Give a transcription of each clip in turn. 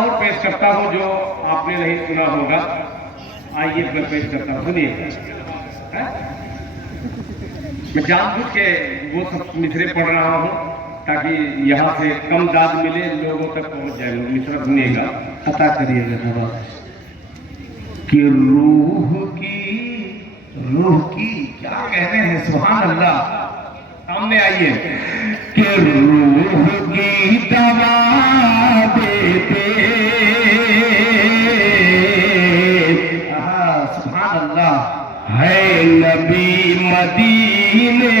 اور پیش کرتا ہوں جو آپ نے نہیں سنا ہوگا. آئیے میں پیش کرتا ہوں, سنیے. میں جان بوجھ کے وہ سب مصرے پڑھ رہا ہوں تاکہ یہاں سے کم داد ملے, لوگوں تک پہنچ جائے. مصرا سنیے گا, عطا کریے گا کہ روح کی کیا کہتے ہیں, سبحان اللہ. سامنے آئیے کہ روح کی دوا دیتے, سبحان اللہ, ہے نبی مدینے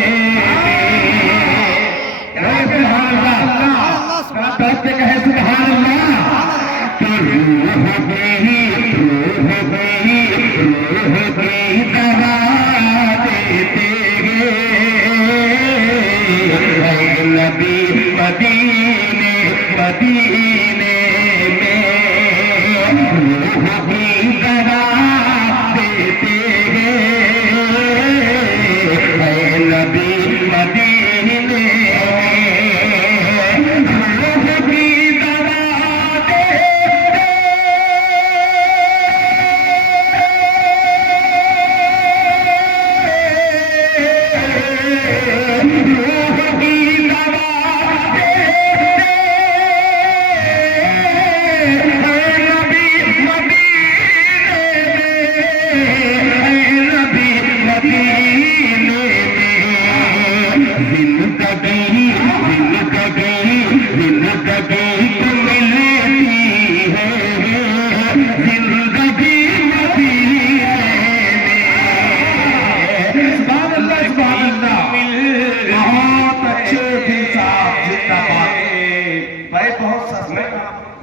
سبحان اللہ. کہے سبحان اللہ. کہ روح کی دوا دیتے نبی مدینے مدینے میں روح کی دوا دیتے ہیں نبی مدینے میں روح کی دوا دیتے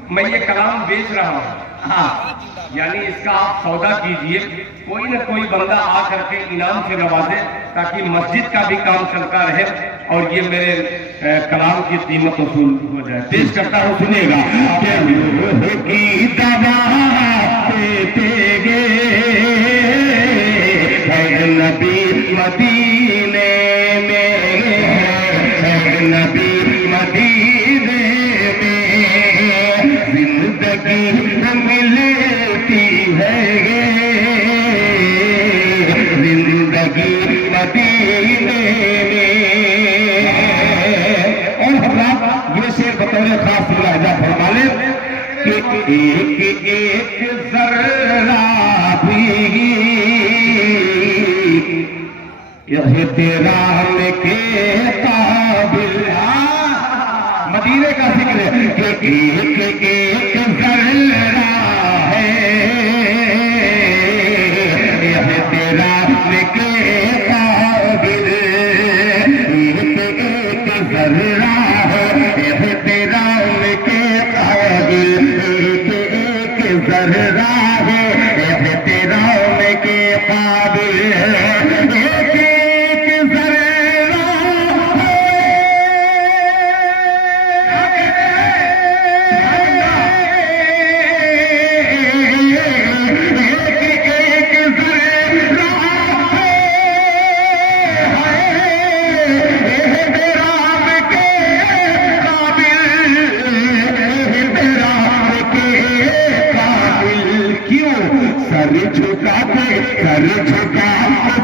میں یہ کلام بیچ رہا ہوں, یعنی اس کا آپ سودا کیجئے. کوئی نہ کوئی بندہ آ کر کے انعام سے نوازے تاکہ مسجد کا بھی کام چلتا رہے اور یہ میرے کلام کی قیمت وصول ہو جائے. پیش کرتا ہوں, سنیے گا. کہ روح کی دوا دیتے گے نبی مدینے میں, نبی مدینے زندگی ملتی ہے, زندگی مدینے میں. اور حضرات یہ شعر بطور خاص لہجہ فرما لیں کہ ایک ایک ذرہ بھی احترام کے قابل. مدینے کا ذکر ہے کہ ایک ایک ذرہ ہے احترام کے قابل, ایک ایک ذرہ ہے احترام کے قابل, ایک ایک ذرہ ہے احترام کے قابل, ایک ایک ذرہ جھکا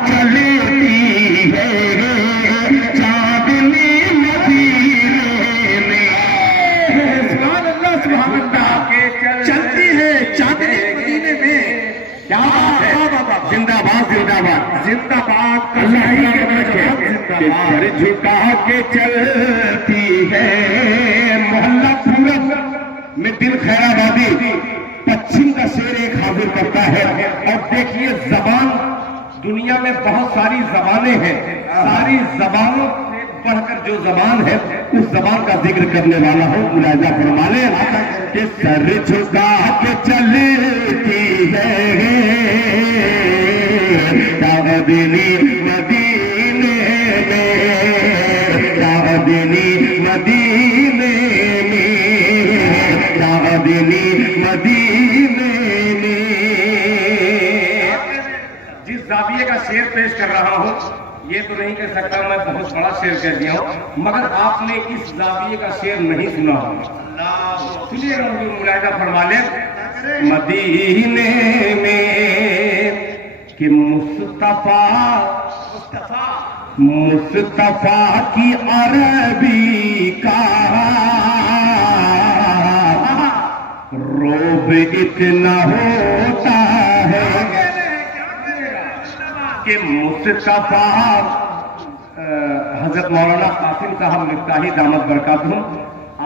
چلتی ہے چاندنی مدینے میں. سبحان اللہ, سبحان اللہ. چلتی ہے چاندنی مدینے میں. کیا بات ہے, زندہ باد زندہ باد زندہ باد. سر جھکا کے چلتی ہے. محلہ پورب میں دل خیر آبادی پچھم کا شعر ایک حاضر کرتا ہے. اور دیکھیے زبان, دنیا میں بہت ساری زبانیں ہیں, ساری زبانوں سے بڑھ کر جو زبان ہے اس زبان کا ذکر کرنے والا ہو. ملاحظہ فرما لیں کہ سر جھکا کے چلتی ہے مدینے میں, مدینے مدینے میں. جس زاویے کا شعر پیش کر رہا ہوں یہ تو نہیں کہہ سکتا میں بہت بڑا شعر کہہ دیا ہوں, مگر آپ نے اس زاویے کا شعر نہیں سنا ہوگا. سنیے گا حضور ملاحظہ فرما لیں مدینے میں کہ مصطفیٰ کی عربی کا روب اتنا ہوتا ہے کہ مصطفیٰ حضرت مولانا قاسم صاحب مفتاحی دامت برکاتہم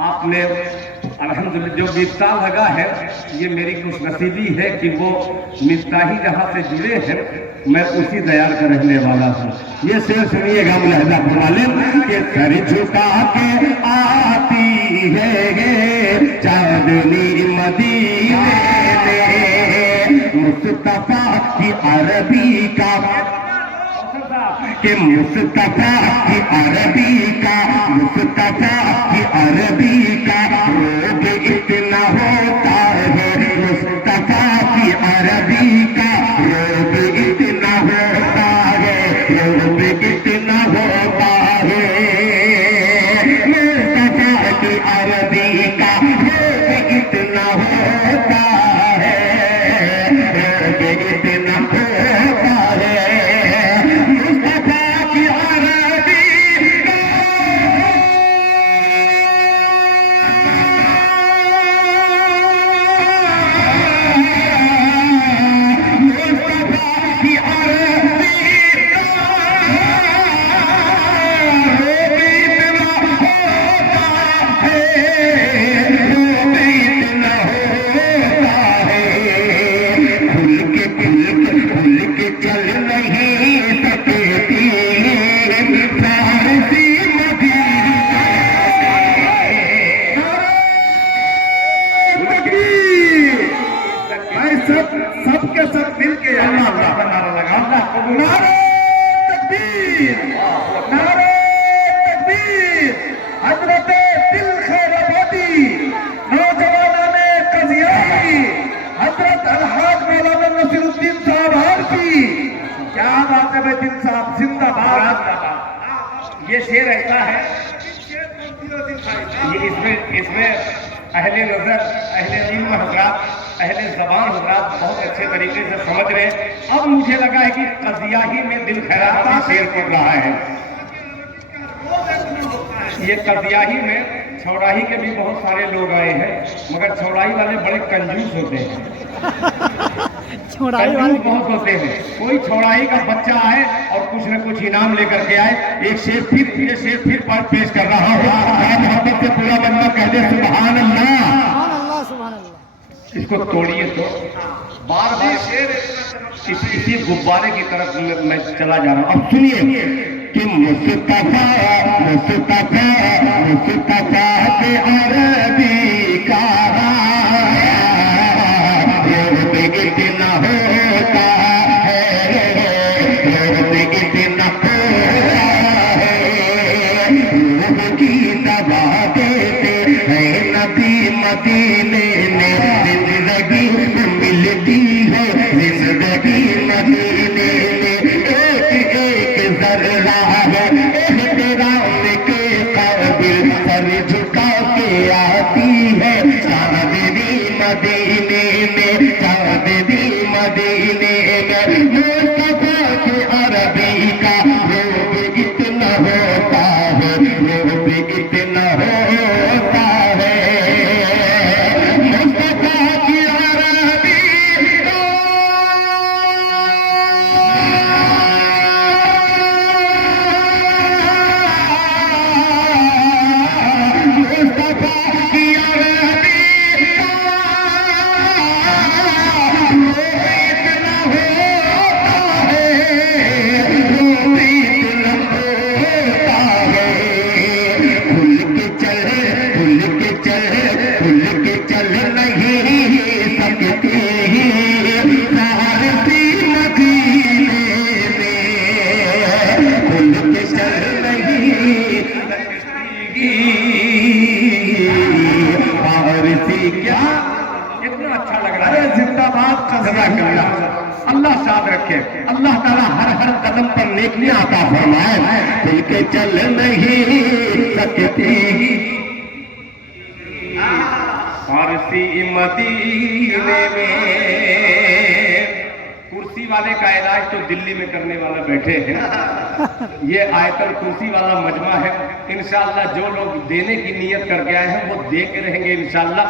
آپ نے الحمدللہ جو مفتاح لگا ہے یہ میری خوش نصیبی ہے کہ وہ مفتاحی جہاں سے جڑے ہیں میں اسی دیار کا رہنے والا ہوں. یہ شعر سنیے گا ملاحظہ فرما لیں کہ سر جھکا کے آتی ہے چاندنی مدینے میں مصطفیٰ کی عربی کا کہ مصطفیٰ کی عربی کا روب اتنا ہوتا ہے مصطفیٰ کی عربی کا روب اتنا ہوتا ہے مصطفیٰ کی عربی کا روب اتنا ہوتا ہے یہ شعر ایسا ہے اس میں اہل نظر اہل علم حضرات اہل زبان حضرات بہت اچھے طریقے سے سمجھ رہے ہیں. اب مجھے لگا ہے کہ قضیہ ہی میں دل خیرات کا شعر پڑھ رہا ہے. یہ قضیہ ہی میں چھوڑاہی کے بھی بہت سارے لوگ آئے ہیں مگر چھوڑاہی والے بڑے کنجوس ہوتے ہیں بہت ہوتے ہیں. کوئی چھوڑائی کا بچہ آئے اور کچھ نہ کچھ انعام لے کر کے آئے. ایک شعر پھر پیش کر رہا ہوں محبت سے پورا بندہ کہہ دے سبحان اللہ. اس کو توڑیے تو بار بار اسی غبارے کی طرف میں چلا جا رہا ہوں. اب سنیے کہ مصطفیٰ کے عربی کا اتنا ہوتا ہے اتنا روح کی دوا دیتے ہیں نبی مدینے میں زندگی ملتی ہے زندگی مدینے میں ایک ذرہ ہے احترام کے قابل سر جھکا کے آتی ہے چاندنی مدینے میں مصطفیٰ کی عربی کا روب اتنا ہوتا ہے روب اتنا ہوتا ہے مصطفیٰ کی عربی کا مصطفیٰ کی عربی اللہ شاد رکھے. اللہ تعالیٰ ہر قدم پر نیکیاں عطا فرمائے. کھل کے چل نہیں سکتی فارسی مدینے میں. کرسی والے کا علاج تو دلی میں کرنے والا بیٹھے ہیں. یہ آیت الکرسی والا مجمع ہے. انشاءاللہ جو لوگ دینے کی نیت کر کے آئے ہیں وہ دے کے رہیں گے انشاءاللہ.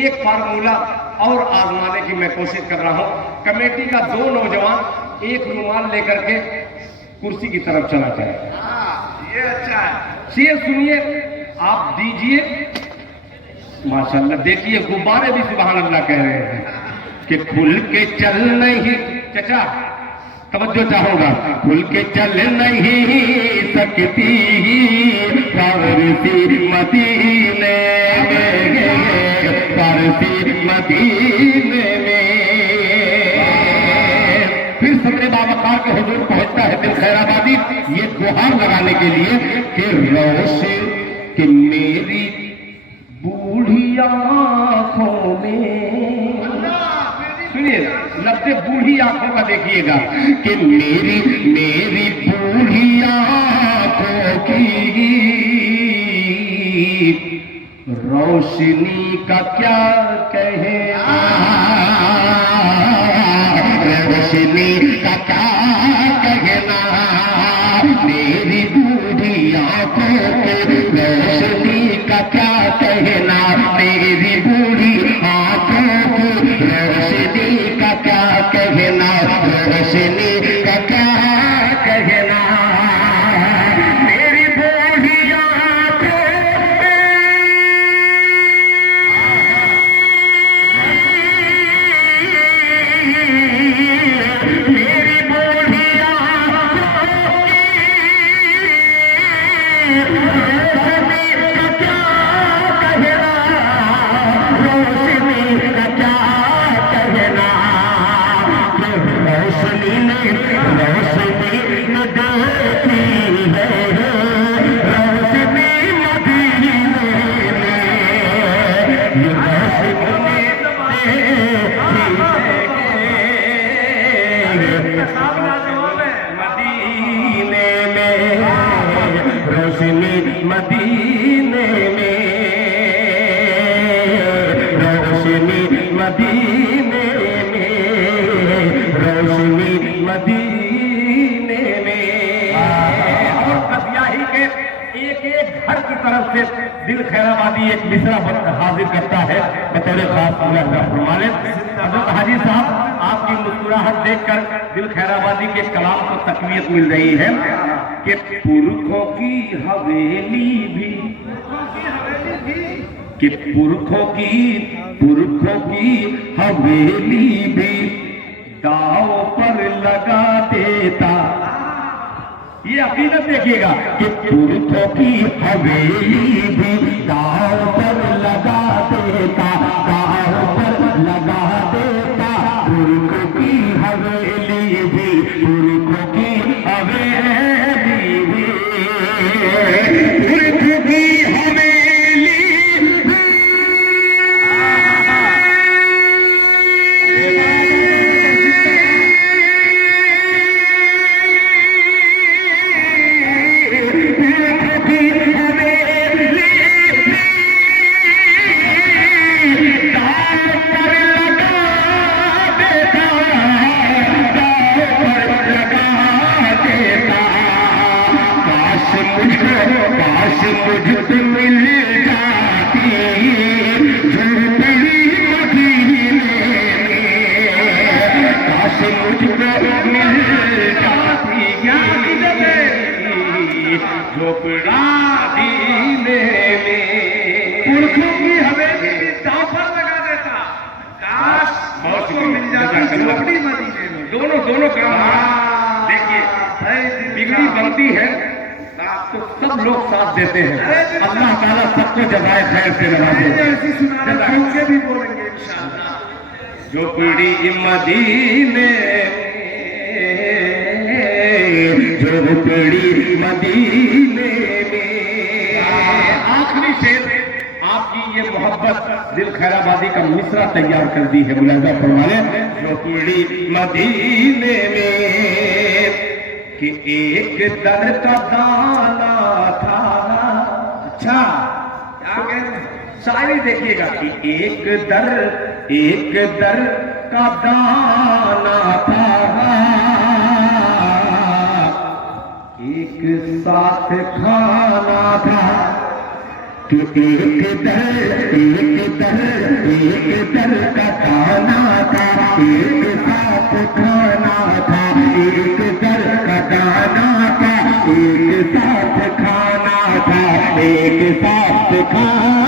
ایک فارمولہ اور آزمانے کی میں کوشش کر رہا ہوں. کمیٹی کا 2 نوجوان ایک رومال لے کر کے کرسی کی طرف چلا جائے. یہ اچھا ہے. یہ سنیے آپ دیجئے. ماشاءاللہ دیکھیے غبارے بھی سبحان اللہ کہہ رہے ہیں کہ کھل کے چل نہیں. چچا توجہ چاہوں گا. کھل کے چل نہیں سکتی فارسی مدینے میں, فارسی مدینے میں. پھر صدر باوقار کے حضور پہنچتا ہے دل خیر آبادی یہ گہار لگانے کے لیے کہ روشن کہ میری بوڑھی آنکھوں میں. سنیے لفظ بوڑھی آنکھوں کا دیکھیے گا کہ میری بوڑھی آنکھوں کی روشنی کا کیا کہنا, روشنی کا کیا کہنا. میری بوڑھی آنکھوں کی روشنی کا کیا کہنا. میری بوڑھی آنکھوں کی روشنی کا کیا کہنا. روشنی کا کیا کہنا. میری بوڑھی آنکھوں میری بوڑھی مدینے میں, روشنی مدینے میں, روشنی مدینے میں. اور قضیاہی کے ایک ایک گھر کی طرف سے دل خیر آبادی ایک مصرع حاضر کرتا ہے بطور خاص. فرمانے حضرت حاجی صاحب آپ کی مسکراہٹ دیکھ کر دل خیر آبادی کے کلام کو تقویت مل رہی ہے کہ پرکھوں کی حویلی بھی, کہ پرکھوں کی حویلی بھی داؤ پر لگا دیتا. یہ عقیدت دیکھیے گا کہ پرکھوں کی حویلی بھی داؤ پر لگا دیتا, داؤ پر لگا دیتا. پرکھوں کی حویلی بھی, پرکھوں کی حویلی بھی, پرکھوں کی حویلی دونوں کام دیکھیے بگڑی بنتی ہے تو سب لوگ ساتھ دیتے ہیں. اللہ تعالیٰ سب کو جزائے خیر سے نوازے. جو پڑی مدینے جو پڑی مدینے میں. آخری شعر آپ کی یہ محبت دل خیر آبادی کا مصرع تیار کر دی ہے. ملاحظہ فرمائیں. جو پڑی مدینے میں کہ ایک در کا دانا تھا. اچھا شاعری دیکھیے گا کہ ایک در کا دانا تھا، ایک ساتھ کھانا تھا، کہ ایک در کا دانا تھا، ایک ساتھ کھانا تھا، ایک در کا دانا تھا، ایک ساتھ کھانا تھا، ایک ساتھ کھانا